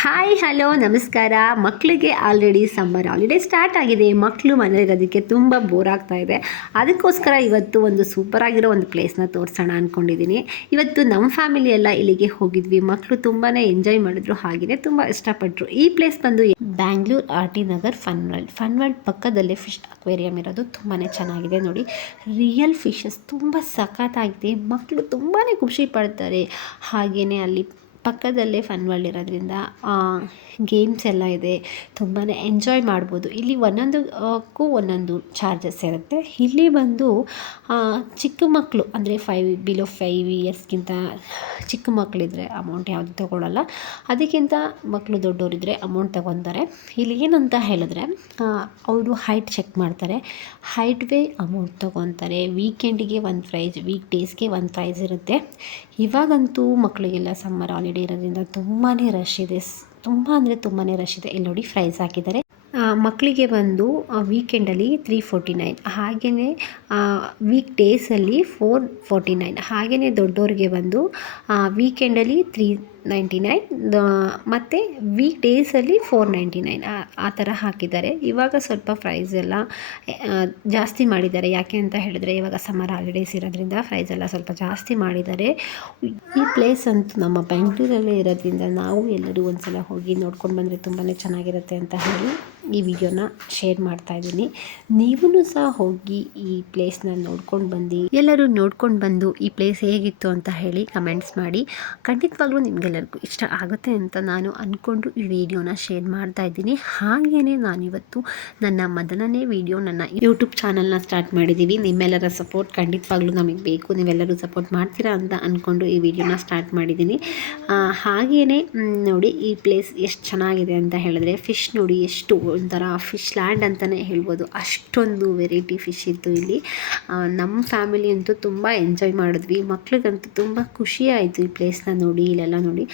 Hi hello ನಮಸ್ಕಾರ. ಮಕ್ಕಳಿಗೆ already summer holiday start ಆಗಿದೆ. ಮಕ್ಕಳು ಮನೇಲಿರೋದಕ್ಕೆ ತುಂಬ ಬೋರ್ ಆಗ್ತಾ ಇದೆ. ಅದಕ್ಕೋಸ್ಕರ ಇವತ್ತು ಒಂದು ಸೂಪರ್ ಆಗಿರೋ ಒಂದು ಪ್ಲೇಸ್ನ ತೋರಿಸೋಣ ಅಂದ್ಕೊಂಡಿದ್ದೀನಿ ಇವತ್ತು ನಮ್ಮ ಫ್ಯಾಮಿಲಿ ಎಲ್ಲ ಇಲ್ಲಿಗೆ ಹೋಗಿದ್ವಿ. ಮಕ್ಕಳು ತುಂಬಾ ಎಂಜಾಯ್ ಮಾಡಿದ್ರು. ಹಾಗೆಯೇ ತುಂಬ ಇಷ್ಟಪಟ್ಟರು ಈ ಪ್ಲೇಸ್ ಬಂದು Bangalore R T Nagar fun world fun world ಪಕ್ಕದಲ್ಲೇ ಫಿಶ್ ಅಕ್ವೇರಿಯಂ ಇರೋದು ತುಂಬಾ ಚೆನ್ನಾಗಿದೆ ನೋಡಿ. ರಿಯಲ್ ಫಿಶಸ್ ತುಂಬ ಸಖತ್ತಾಗಿದೆ. ಮಕ್ಕಳು ತುಂಬಾ ಖುಷಿ ಪಡ್ತಾರೆ. ಹಾಗೆಯೇ ಅಲ್ಲಿ ಪಕ್ಕದಲ್ಲೇ ಫನ್ ವರ್ಲ್ಡ್ ಇರೋದ್ರಿಂದ ಗೇಮ್ಸ್ ಎಲ್ಲ ಇದೆ. ತುಂಬಾ ಎಂಜಾಯ್ ಮಾಡ್ಬೋದು. ಇಲ್ಲಿ ಒಂದೊಂದಕ್ಕೂ ಒಂದೊಂದು ಚಾರ್ಜಸ್ ಇರುತ್ತೆ. ಇಲ್ಲಿ ಬಂದು ಚಿಕ್ಕ ಮಕ್ಕಳು ಅಂದರೆ ಫೈವ್ ಬಿಲೋ ಫೈವ್ ಇಯರ್ಸ್ಗಿಂತ ಚಿಕ್ಕ ಮಕ್ಕಳಿದ್ರೆ ಅಮೌಂಟ್ ಯಾವುದು ತೊಗೊಳ್ಳಲ್ಲ ಅದಕ್ಕಿಂತ ಮಕ್ಕಳು ದೊಡ್ಡವರಿದ್ದರೆ ಅಮೌಂಟ್ ತೊಗೊತಾರೆ. ಇಲ್ಲಿ ಏನಂತ ಹೇಳಿದ್ರೆ ಅವರು ಹೈಟ್ ಚೆಕ್ ಮಾಡ್ತಾರೆ. ಹೈಟ್ ವೇ ಅಮೌಂಟ್ ತೊಗೊತಾರೆ. ವೀಕೆಂಡಿಗೆ ಒಂದು ಪ್ರೈಸ್ ವೀಕ್ ಡೇಸ್ಗೆ ಒಂದು ಪ್ರೈಸ್ ಇರುತ್ತೆ. ಇವಾಗಂತೂ ಮಕ್ಕಳಿಗೆಲ್ಲ ಸಮ್ಮರ್ ಹಾಲಿಡೇ ಇರೋದ್ರಿಂದ ತುಂಬಾ ರಶ್ ಇದೆ. ತುಂಬ ಅಂದರೆ ತುಂಬಾ ರಶ್ ಇದೆ. ಇಲ್ಲಿ ನೋಡಿ ಫ್ರೈಸ್ ಹಾಕಿದ್ದಾರೆ. ಮಕ್ಕಳಿಗೆ ಬಂದು ವೀಕೆಂಡಲ್ಲಿ ತ್ರೀ ಫೋರ್ಟಿ ನೈನ್ ಹಾಗೆಯೇ ವೀಕ್ ಡೇಸಲ್ಲಿ ಫೋರ್ ಫೋರ್ಟಿ ನೈನ್ ಹಾಗೆಯೇ ದೊಡ್ಡವ್ರಿಗೆ ಬಂದು ವೀಕೆಂಡಲ್ಲಿ ತ್ರೀ ನೈಂಟಿ ನೈನ್ ಮತ್ತು ವೀಕ್ ಡೇಸಲ್ಲಿ ಫೋರ್ ನೈಂಟಿ ನೈನ್ ಆ ಥರ ಹಾಕಿದ್ದಾರೆ. ಇವಾಗ ಸ್ವಲ್ಪ ಪ್ರೈಸ್ ಎಲ್ಲ ಜಾಸ್ತಿ ಮಾಡಿದ್ದಾರೆ. ಯಾಕೆ ಅಂತ ಹೇಳಿದ್ರೆ, ಇವಾಗ ಸಮ್ಮರ್ ಹಾಲಿಡೇಸ್ ಇರೋದ್ರಿಂದ ಪ್ರೈಸ್ ಎಲ್ಲ ಸ್ವಲ್ಪ ಜಾಸ್ತಿ ಮಾಡಿದ್ದಾರೆ. ಈ ಪ್ಲೇಸ್ ಅಂತೂ ನಮ್ಮ ಬೆಂಗಳೂರಲ್ಲೇ ಇರೋದ್ರಿಂದ ನಾವು ಎಲ್ಲರೂ ಒಂದ್ಸಲ ಹೋಗಿ ನೋಡ್ಕೊಂಡು ಬಂದರೆ ತುಂಬಾ ಚೆನ್ನಾಗಿರುತ್ತೆ ಅಂತ ಹೇಳಿ. ಈ ವಿಡಿಯೋನ ಶೇರ್ ಮಾಡ್ತಾ ಇದ್ದೀನಿ. ನೀವೂ ಸಹ ಹೋಗಿ ಈ ಪ್ಲೇಸ್ನ ನೋಡ್ಕೊಂಡು ಬಂದು, ಎಲ್ಲರೂ ನೋಡ್ಕೊಂಡು ಬಂದು ಈ ಪ್ಲೇಸ್ ಹೇಗಿತ್ತು ಅಂತ ಹೇಳಿ ಕಮೆಂಟ್ಸ್ ಮಾಡಿ. ಖಂಡಿತವಾಗ್ಲೂ ನಿಮಗೆಲ್ಲರಿಗೂ ಇಷ್ಟ ಆಗುತ್ತೆ ಅಂತ ನಾನು ಅಂದ್ಕೊಂಡು ಈ ವಿಡಿಯೋನ ಶೇರ್ ಮಾಡ್ತಾ ಇದ್ದೀನಿ. ಹಾಗೆಯೇ ನಾನಿವತ್ತು ನನ್ನ ಮೊದಲನೇ ವಿಡಿಯೋ ನನ್ನ ಯೂಟ್ಯೂಬ್ ಚಾನಲ್ನ ಸ್ಟಾರ್ಟ್ ಮಾಡಿದ್ದೀವಿ ನಿಮ್ಮೆಲ್ಲರ ಸಪೋರ್ಟ್ ಖಂಡಿತವಾಗ್ಲೂ ನಮಗೆ ಬೇಕು. ನೀವೆಲ್ಲರೂ ಸಪೋರ್ಟ್ ಮಾಡ್ತೀರಾ ಅಂತ ಅಂದ್ಕೊಂಡು ಈ ವಿಡಿಯೋನ ಸ್ಟಾರ್ಟ್ ಮಾಡಿದ್ದೀನಿ ಹಾಗೆಯೇ ನೋಡಿ ಈ ಪ್ಲೇಸ್ ಎಷ್ಟು ಚೆನ್ನಾಗಿದೆ ಅಂತ ಹೇಳಿದ್ರೆ ಫಿಶ್ ನೋಡಿ ಎಷ್ಟು ಒಂಥರ ಫಿಶ್ ಲ್ಯಾಂಡ್ ಅಂತಲೇ ಹೇಳ್ಬೋದು. ಅಷ್ಟೊಂದು ವೆರೈಟಿ ಫಿಶ್ ಇತ್ತು ಇಲ್ಲಿ. ನಮ್ಮ ಫ್ಯಾಮಿಲಿ ಅಂತೂ ತುಂಬ ಎಂಜಾಯ್ ಮಾಡಿದ್ವಿ. ಮಕ್ಳಿಗಂತೂ ತುಂಬ ಖುಷಿ ಆಯಿತು ಈ ಪ್ಲೇಸ್ನ ನೋಡಿ, ಇಲ್ಲೆಲ್ಲ ನೋಡಿ.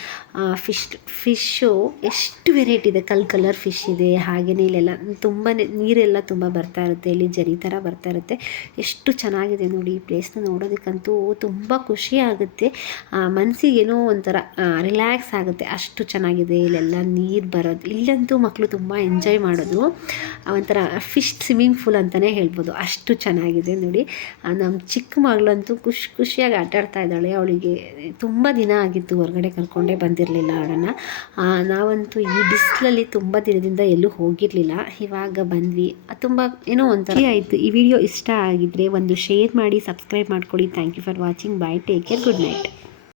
ಫಿಶ್, ಫಿಶ್ಶು ಎಷ್ಟು ವೆರೈಟಿ ಇದೆ. ಕಲ್ ಕಲರ್ ಫಿಶ್ ಇದೆ ಹಾಗೆಯೇ ಇಲ್ಲೆಲ್ಲ ತುಂಬಾ ನೀರೆಲ್ಲ ತುಂಬ ಬರ್ತಾ ಇರುತ್ತೆ. ಇಲ್ಲಿ ಜರಿ ಥರ ಬರ್ತಾ ಇರುತ್ತೆ. ಎಷ್ಟು ಚೆನ್ನಾಗಿದೆ ನೋಡಿ ಈ ಪ್ಲೇಸ್ನ ನೋಡೋದಕ್ಕಂತೂ. ತುಂಬ ಖುಷಿ ಆಗುತ್ತೆ. ಮನಸ್ಸಿಗೇನೋ ಒಂಥರ ರಿಲ್ಯಾಕ್ಸ್ ಆಗುತ್ತೆ. ಅಷ್ಟು ಚೆನ್ನಾಗಿದೆ, ಇಲ್ಲೆಲ್ಲ ನೀರು ಬರೋದು. ಇಲ್ಲಂತೂ ಮಕ್ಕಳು ತುಂಬ ಎಂಜಾಯ್ ಮಾಡೋದು. ಒಂಥರ ಫಿಶ್ ಸ್ವಿಮ್ಮಿಂಗ್ ಫೂಲ್ ಅಂತಲೇ ಹೇಳ್ಬೋದು. ಅಷ್ಟು ಚೆನ್ನಾಗಿದೆ ನೋಡಿ. ನಮ್ಮ ಚಿಕ್ಕ ಮಗಳಂತೂ ಖುಷಿ ಖುಷಿಯಾಗಿ ಆಟ ಆಡ್ತಾ ಇದ್ದಾಳೆ. ಅವಳಿಗೆ ತುಂಬ ದಿನ ಆಗಿತ್ತು ಹೊರಗಡೆ ಕರ್ಕೊಂಡೇ ಬಂದಿರಲಿಲ್ಲ ಅವಳನ್ನು. ನಾವಂತೂ ಈ ಬಿಸಿಲಲ್ಲಿ ತುಂಬ ದಿನದಿಂದ ಎಲ್ಲೂ ಹೋಗಿರಲಿಲ್ಲ. ಇವಾಗ ಬಂದ್ವಿ. ತುಂಬ ಏನೋ ಒಂಥರ ಆಯಿತು. ಈ ವಿಡಿಯೋ ಇಷ್ಟ ಆಗಿದ್ರೆ ಒಂದು ಶೇರ್ ಮಾಡಿ ಸಬ್ಸ್ಕ್ರೈಬ್ ಮಾಡ್ಕೊಳ್ಳಿ thank you for watching bye take care good night